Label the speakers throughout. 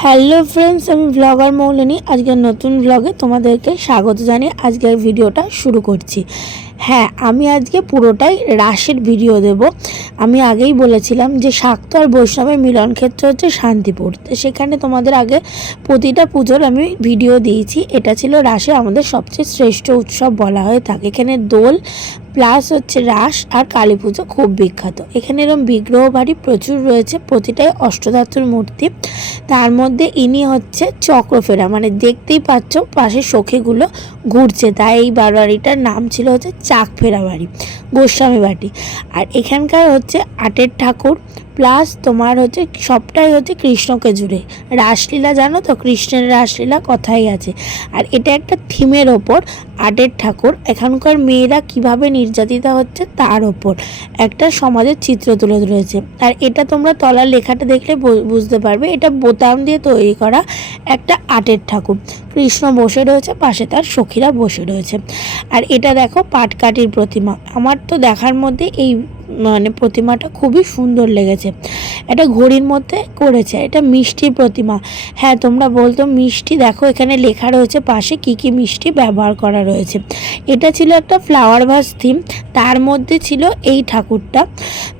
Speaker 1: Hello friends আমি blogger Moulini. আজকের নতুন ব্লগে তোমাদেরকে স্বাগত জানিয়ে আজকের ভিডিওটা শুরু করছি। হ্যাঁ আমি আজকে পুরোটাই রাসের ভিডিও দেব। আমি আগেই বলেছিলাম যে শাক্ত আর বৈষ্ণবের মিলন ক্ষেত্র হচ্ছে শান্তিপুর। সেখানে তোমাদের আগে প্রতিটা পুজোর আমি ভিডিও দিয়েছি। এটা ছিল রাসের আমাদের সবচেয়ে শ্রেষ্ঠ উৎসব বলা হয়ে থাকে। এখানে দোল প্লাস হচ্ছে রাস আর কালী পুজো খুব বিখ্যাত। এখানে এরকম বিগ্রহ বাড়ি প্রচুর রয়েছে, প্রতিটাই অষ্টধাতুর মূর্তি। তার মধ্যে ইনি হচ্ছে চক্রফেরা মানে দেখতেই পাচ্ছ পাশে সখীগুলো ঘুরছে। তাই এই বাড়িটার নাম ছিল হচ্ছে চাকফেরা বাড়ি, গোস্বামী বাড়ি আর এখানকার হচ্ছে আটের ঠাকুর প্লাস তোমার হচ্ছে সবটাই হচ্ছে কৃষ্ণকে জুড়ে। রাসলীলা জানো তো? কৃষ্ণের রাসলীলা কথাই আছে। আর এটা একটা থিমের ওপর আটের ঠাকুর। এখানকার মেয়েরা কীভাবে নির্যাতিতা হচ্ছে তার ওপর। একটা সমাজের চিত্র তুলে ধরেছে। আর এটা তোমরা তলার লেখাটা দেখলে বুঝতে পারবে। এটা বোতাম দিয়ে তৈরি করা একটা আটের ঠাকুর। কৃষ্ণ বসে রয়েছে, পাশে তার সখীরা বসে রয়েছে। আর এটা দেখো পাটকাঠির প্রতিমা। আমার তো দেখার মধ্যে এই মানে প্রতিমাটা খুবই সুন্দর লেগেছে। এটা ঘড়ির মধ্যে করেছে, এটা মিষ্টির প্রতিমা। হ্যাঁ তোমরা বলতো মিষ্টি, দেখো এখানে লেখা রয়েছে পাশে কি কি মিষ্টি ব্যবহার করা রয়েছে। এটা ছিল একটা ফ্লাওয়ার ভাস থিম তার মধ্যে ছিল এই ঠাকুরটা।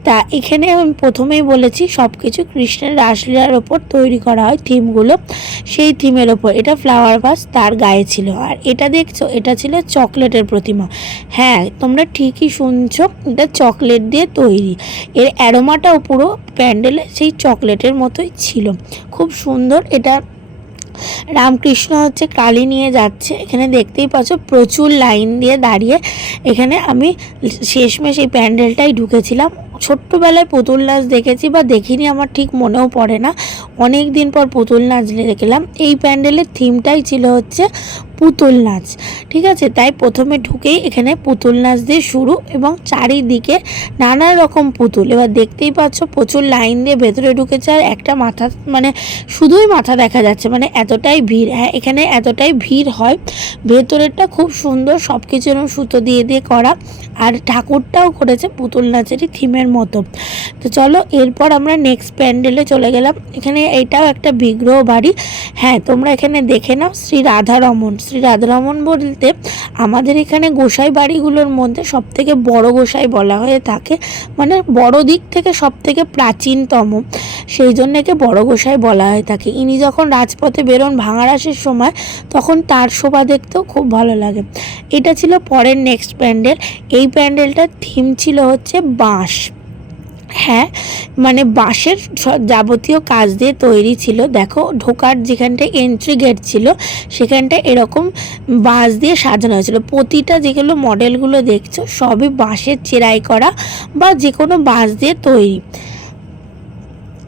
Speaker 1: তা এখানে আমি প্রথমেই বলেছি সব কিছু কৃষ্ণের রাসলীলার ওপর তৈরি করা হয় থিমগুলো, সেই থিমের ওপর। এটা ফ্লাওয়ার ভাস তার গায়ে ছিল, আর এটা দেখছ, এটা ছিল চকলেটের প্রতিমা। হ্যাঁ তোমরা ঠিকই শুনছো, এটা চকলেট দিয়ে তৈরি। এর অ্যারোমাটাও পুরো প্যান্ডেলে সেই চকলেটের মতোই ছিল। খুব সুন্দর এটা। রামকৃষ্ণ হচ্ছে কালী নিয়ে যাচ্ছে। এখানে দেখতেই পাচ্ছ প্রচুর লাইন দিয়ে দাঁড়িয়ে এখানে আমি শেষমেশ এই প্যান্ডেলটাই ঢুকেছিলাম। ছোট্টবেলায় পুতুল নাচ দেখেছি বা দেখিনি আমার ঠিক মনেও পড়ে না। অনেক দিন পর পুতুল নাচ দেখলাম। এই প্যান্ডেলের থিমটাই ছিল হচ্ছে পুতুল নাচ, ঠিক আছে? তাই প্রথমে ঢুকেই এখানে পুতুল নাচ দিয়ে শুরু এবং চারিদিকে নানা রকম পুতুল। এবার দেখতেই পাচ্ছ প্রচুর লাইন দিয়ে ভেতরে ঢুকেছে আর একটা মাথা মানে শুধুই মাথা দেখা যাচ্ছে মানে এতটাই ভিড়। হ্যাঁ এখানে এতটাই ভিড় হয়। ভেতরেরটা খুব সুন্দর সব কিছু সুতো দিয়ে দিয়ে করা আর ঠাকুরটাও করেছে পুতুল নাচেরই থিমের মতো। তো চলো, এরপর আমরা নেক্সট প্যান্ডেলে চলে গেলাম। এখানে এটাও একটা বিগ্রহ বাড়ি। হ্যাঁ তোমরা এখানে দেখে নাও, শ্রী রাধারমন। শ্রী রাধারমন বলতে আমাদের এখানে গোসাই বাড়িগুলোর মধ্যে সব থেকে বড় গোসাই বলা হয়ে থাকে। মানে বড় দিক থেকে সব থেকে প্রাচীনতম। সেই জন্য একে বড় গোসাই বলা হয়ে থাকে। ইনি যখন রাজপথে বেরোন ভাঙারাসের সময়, তখন তার শোভা দেখতেও খুব ভালো লাগে। এটা ছিল পরের নেক্সট প্যান্ডেল। এই প্যান্ডেলটার থিম ছিল হচ্ছে বাঁশ। হ্যাঁ মানে বাঁশের যাবতীয় কাজ দিয়ে তৈরি ছিল। দেখো, ঢোকার যেখানটায় এন্ট্রি গেট ছিল, সেখানটায় এরকম বাঁশ দিয়ে সাজানো হয়েছিল। প্রতিটা যেগুলো মডেলগুলো দেখছ, সবই বাঁশের চেরাই করা বা যে কোনো বাঁশ দিয়ে তৈরি।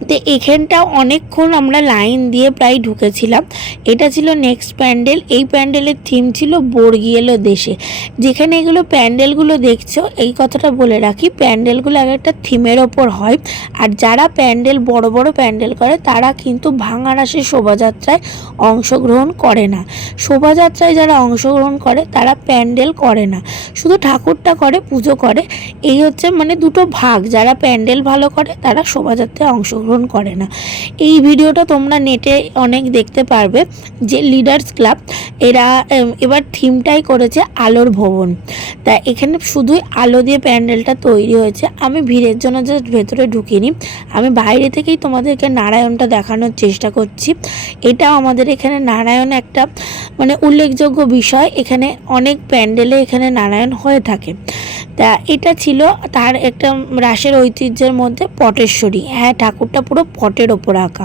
Speaker 1: তো এখানটা অনেকক্ষণ আমরা লাইন দিয়ে প্রায় ঢুকেছিলাম। এটা ছিল নেক্সট প্যান্ডেল এই প্যান্ডেলের থিম ছিল বর্গিয়েলো দেশে। যেখানে এগুলো প্যান্ডেলগুলো দেখছ, এই কথাটা বলে রাখি, প্যান্ডেলগুলো এক একটা থিমের ওপর হয়। আর যারা প্যান্ডেল, বড় বড় প্যান্ডেল করে, তারা কিন্তু ভাঙারাসের শোভাযাত্রায় অংশগ্রহণ করে না। শোভাযাত্রায় যারা অংশগ্রহণ করে, তারা প্যান্ডেল করে না। শুধু ঠাকুরটা করে, পুজো করে। এই হচ্ছে মানে দুটো ভাগ। যারা প্যান্ডেল ভালো করে, তারা শোভাযাত্রায় অংশগ্রহণ করে না। এই ভিডিওটা তোমরা নেটে অনেক দেখতে পারবে যে লিডার্স ক্লাব এরা এবার থিমটাই করেছে আলোর ভবন। তা এখানে শুধুই আলো দিয়ে প্যান্ডেলটা তৈরি হয়েছে। আমি ভিড়ের জন্য জাস্ট ভেতরে ঢুকিনি। আমি বাইরে থেকেই তোমাদেরকে নারায়ণটা দেখানোর চেষ্টা করছি। এটাও আমাদের এখানে নারায়ণ একটা মানে উল্লেখযোগ্য বিষয়। এখানে অনেক প্যান্ডেলে এখানে নারায়ণ হয়ে থাকে। তা এটা ছিল তার একটা রাসের ঐতিহ্যের মধ্যে পটেশ্বরী। হ্যাঁ ঠাকুরটা পুরো পটের ওপর আঁকা।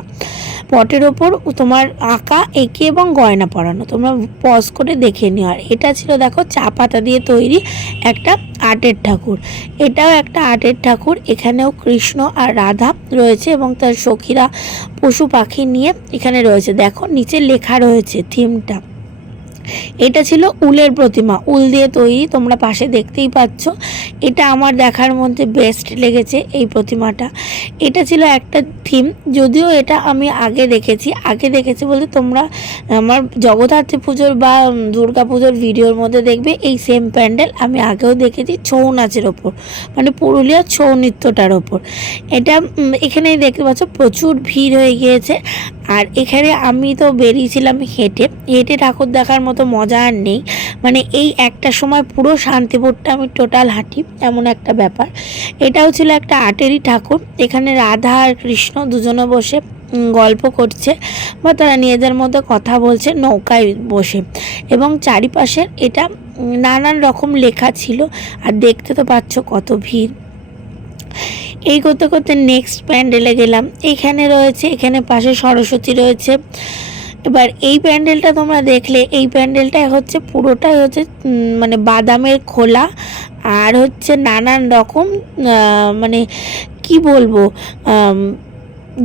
Speaker 1: পটের ওপর তোমার আঁকা, এঁকে এবং গয়না পরানো। তোমরা পজ করে দেখে নিও। আর এটা ছিল দেখো চা পাতা দিয়ে তৈরি একটা আর্টের ঠাকুর। এটাও একটা আর্টের ঠাকুর। এখানেও কৃষ্ণ আর রাধা রয়েছে এবং তার সখীরা পশু পাখি নিয়ে এখানে রয়েছে। দেখো নিচে লেখা রয়েছে থিমটা এটা ছিল উলের প্রতিমা। উল দিয়ে তৈরি, তোমরা পাশে দেখতেই পাচ্ছ। এটা আমার দেখার মধ্যে বেস্ট লেগেছে এই প্রতিমাটা। এটা ছিল একটা থিম যদিও এটা আমি আগে দেখেছি। আগে দেখেছি বলতে তোমরা আমার জগদ্ধাত্রী পুজোর বা দুর্গা পুজোর ভিডিওর মধ্যে দেখবে, এই সেম প্যান্ডেল আমি আগেও দেখেছি ছৌ নাচের ওপর মানে পুরুলিয়ার ছৌ নৃত্যটার ওপর। এটা এখানেই দেখতে পাচ্ছ, প্রচুর ভিড় হয়ে গিয়েছে। আর এখানে আমি তো বেরিয়েছিলাম হেঁটে হেঁটে ঠাকুর দেখার মতো মজা আর নেই। মানে এই একটা সময় পুরো শান্তিপুরটা আমি টোটাল হাঁটি, এমন একটা ব্যাপার। এটাও ছিল একটা আটেরই ঠাকুর, এখানে রাধা আর কৃষ্ণ দুজনে বসে গল্প করছে বা তারা নিজেদের মধ্যে কথা বলছে, নৌকায় বসে। এবং চারিপাশের এটা নানান রকম লেখা ছিল, আর দেখতে তো পাচ্ছ কত ভিড়। এই করতে করতে নেক্সট প্যান্ডেলে গেলাম। এখানে রয়েছে, এখানে পাশে সরস্বতী রয়েছে। এবার এই প্যান্ডেলটা তোমরা দেখলে, এই প্যান্ডেলটাই হচ্ছে, পুরোটাই হচ্ছে মানে বাদামের খোলা। আর হচ্ছে নানান রকম মানে কি বলব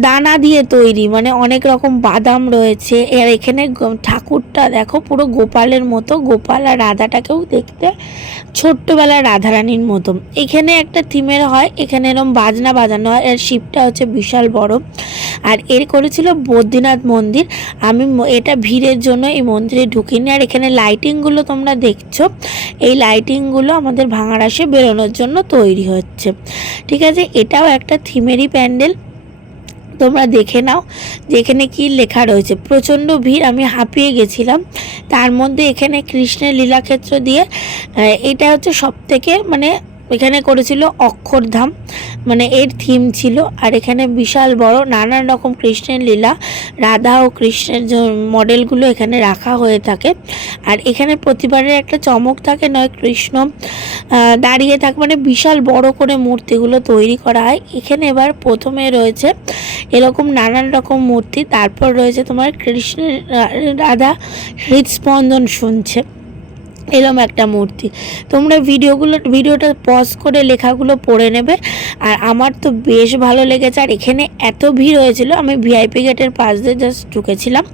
Speaker 1: দানা দিয়ে তৈরি মানে অনেক রকম বাদাম রয়েছে। আর এখানে ঠাকুরটা দেখো পুরো গোপালের মতো, গোপাল আর রাধাটাকেও দেখতে ছোট্টবেলার রাধারানীর মতো। এখানে একটা থিমের হয়, এখানে এরকম বাজনা বাজানো হয়, আর শিবটা হচ্ছে বিশাল বড়। আর এর করেছিল বদ্রীনাথ মন্দির। আমি এটা ভিড়ের জন্য এই মন্দিরে ঢুকিনি। আর এখানে লাইটিংগুলো তোমরা দেখছ, এই লাইটিংগুলো আমাদের ভাঙাড়াসে বেরোনোর জন্য তৈরি হচ্ছে। ঠিক আছে, এটাও একটা থিমেরই প্যান্ডেল। তোমরা দেখে নাও যে এখানে কী লেখা রয়েছে। প্রচণ্ড ভিড়, আমি হাঁপিয়ে গেছিলাম। তার মধ্যে এখানে কৃষ্ণের লীলাক্ষেত্র দিয়ে এটা হচ্ছে সব থেকে মানে এখানে করেছিল অক্ষরধাম মানে এর থিম ছিল। আর এখানে বিশাল বড় নানান রকম কৃষ্ণের লীলা, রাধা ও কৃষ্ণের মডেলগুলো এখানে রাখা হয়ে থাকে। আর এখানে প্রতিবারের একটা চমক থাকে, নয় কৃষ্ণ দাঁড়িয়ে থাকে মানে বিশাল বড় করে মূর্তিগুলো তৈরি করা হয়। এখানে এবার প্রথমে রয়েছে এরকম নানান রকম মূর্তি, তারপর রয়েছে তোমার কৃষ্ণের রাধা হৃদস্পন্দন শুনছে। এরকম একটা মূর্তি। তোমরা ভিডিওগুলো, ভিডিওটা পজ করে লেখাগুলো পড়ে নেবে। আর আমার তো বেশ ভালো লেগেছে। আর এখানে এত ভিড় হয়েছিল, আমি ভিআইপি গেটের পাশ দিয়ে জাস্ট ঢুকেছিলাম।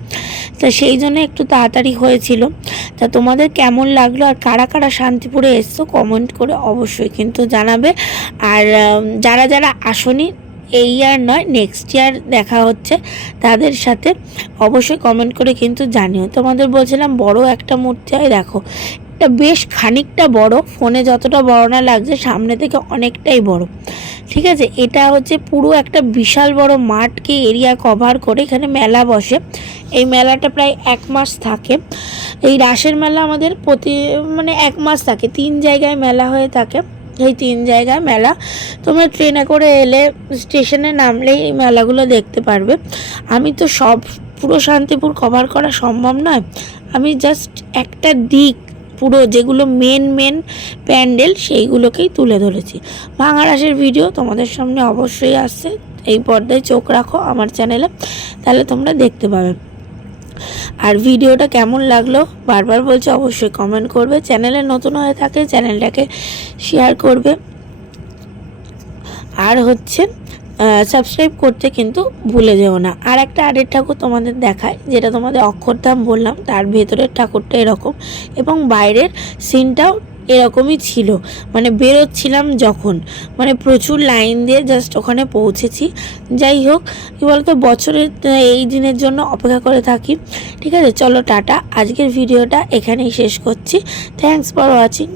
Speaker 1: তা সেই জন্য একটু তাড়াতাড়ি হয়েছিল। তা তোমাদের কেমন লাগল আর কারা কারা শান্তিপুরে এসছো কমেন্ট করে অবশ্যই কিন্তু জানাবে। আর যারা যারা আসনি এই ইয়ার নয় নেক্সট ইয়ার দেখা হচ্ছে। তাদের সাথে অবশ্যই কমেন্ট করে কিন্তু জানিও। তোমাদের বলছিলাম বড় একটা মূর্তি হয় দেখো, এটা বেশ খানিকটা বড়। ফোনে যতটা বড় না লাগছে, সামনে থেকে অনেকটাই বড়। ঠিক আছে? এটা হচ্ছে পুরো একটা বিশাল বড় মাঠকে এরিয়া কভার করে এখানে মেলা বসে। এই মেলাটা প্রায় এক মাস থাকে। এই রাসের মেলা আমাদের প্রতি মানে এক মাস থাকে। তিন জায়গায় মেলা হয়ে থাকে। এই তিন জায়গায় মেলা। তোমরা ট্রেনে করে এলে স্টেশনে নামলেই এই মেলাগুলো দেখতে পারবে। আমি তো সব পুরো শান্তিপুর কভার করা সম্ভব নয়। আমি জাস্ট একটা দিক পুরো যেগুলো মেন মেন প্যান্ডেল সেইগুলোকেই তুলে ধরেছি। ভাঙারাসের ভিডিও তোমাদের সামনে অবশ্যই আসছে। এই পর্দায় চোখ রাখো আমার চ্যানেলে তাহলে তোমরা দেখতে পাবে। আর ভিডিওটা কেমন লাগল বারবার বলছি অবশ্যই কমেন্ট করবে। চ্যানেলে নতুন হয়ে থাকে চ্যানেলটাকে শেয়ার করবে। আর হচ্ছে সাবস্ক্রাইব করতে কিন্তু ভুলে যেও না। আর একটা আরের ঠাকুর তোমাদের দেখায়, যেটা তোমাদের অক্ষরধাম বললাম, তার ভেতরের ঠাকুরটা এরকম এবং বাইরের সিনটাও এরকমই ছিল। মানে বেরোচ্ছিলাম যখন। মানে প্রচুর লাইন দিয়ে জাস্ট ওখানে পৌঁছেছি। যাই হোক, কী বলতো, বছরের এই দিনের জন্য অপেক্ষা করে থাকি। ঠিক আছে? চলো টাটা। আজকের ভিডিওটা এখানেই শেষ করছি। Thanks for watching